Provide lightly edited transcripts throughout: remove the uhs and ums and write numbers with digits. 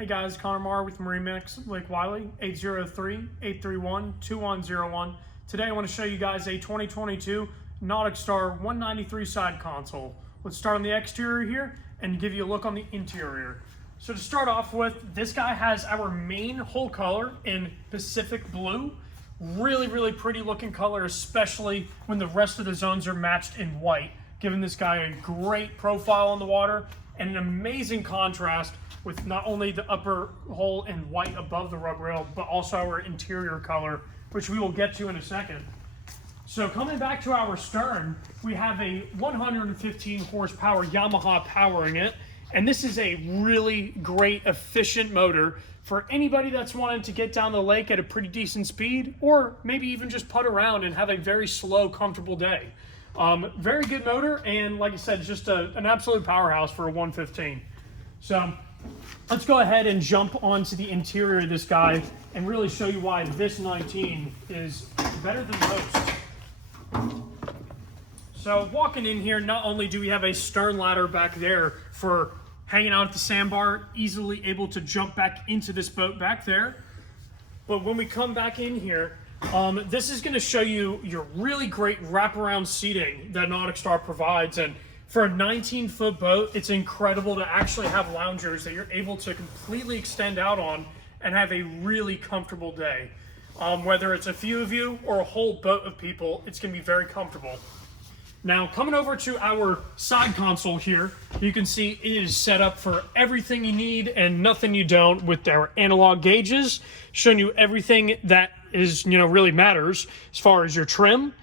Hey guys, Connor Marr with MarineMax, Lake Wylie, 803-831-2101. Today I want to show you guys a 2022 Nautic Star 193 side console. Let's start on the exterior here and give you a look on the interior. So to start off with, this guy has our main hull color in Pacific Blue. Really pretty looking color, especially when the rest of the zones are matched in white, giving this guy a great profile on the water and an amazing contrast with not only the upper hull in white above the rub rail, but also our interior color, which we will get to in a second. So coming back to our stern, we have a 115 horsepower Yamaha powering it, and this is a really great, efficient motor for anybody that's wanting to get down the lake at a pretty decent speed, or maybe even just putt around and have a very slow, comfortable day. Very good motor, and like I said, just an absolute powerhouse for a 115. So let's go ahead and jump onto the interior of this guy and really show you why this 19 is better than most. So walking in here, not only do we have a stern ladder back there for hanging out at the sandbar, easily able to jump back into this boat back there, but when we come back in here, this is going to show you your really great wraparound seating that Nautic Star provides. And for a 19-foot boat, it's incredible to actually have loungers that you're able to completely extend out on and have a really comfortable day. Whether it's a few of you or a whole boat of people, it's going to be very comfortable. Now, coming over to our side console here, you can see it is set up for everything you need and nothing you don't, with our analog gauges showing you everything that is, really matters as far as your trim,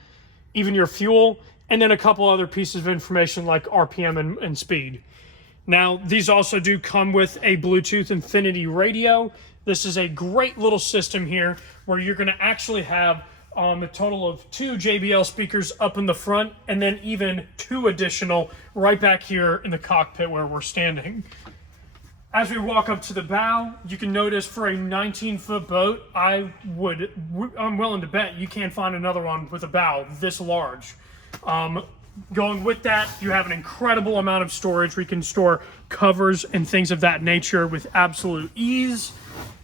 even your fuel, and then a couple other pieces of information like RPM and speed. Now, these also do come with a Bluetooth Infinity radio. This is a great little system here where you're going to actually have a total of 2 JBL speakers up in the front, and then even 2 additional right back here in the cockpit where we're standing. As we walk up to the bow, you can notice for a 19-foot boat, I'm willing to bet you can't find another one with a bow this large. Going with that, you have an incredible amount of storage. We can store covers and things of that nature with absolute ease.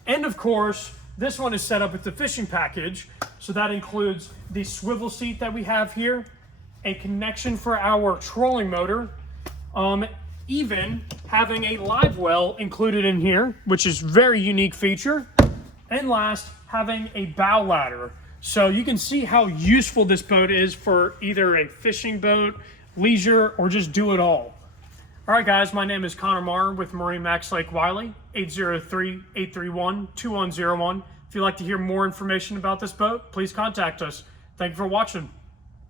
And of course, this one is set up with the fishing package. So that includes the swivel seat that we have here, a connection for our trolling motor, even having a live well included in here, which is a very unique feature. And last, having a bow ladder. So you can see how useful this boat is for either a fishing boat, leisure, or just do it all. All right, guys, my name is Connor Marr with MarineMax Lake Wylie, 803-831-2101. If you'd like to hear more information about this boat, please contact us. Thank you for watching.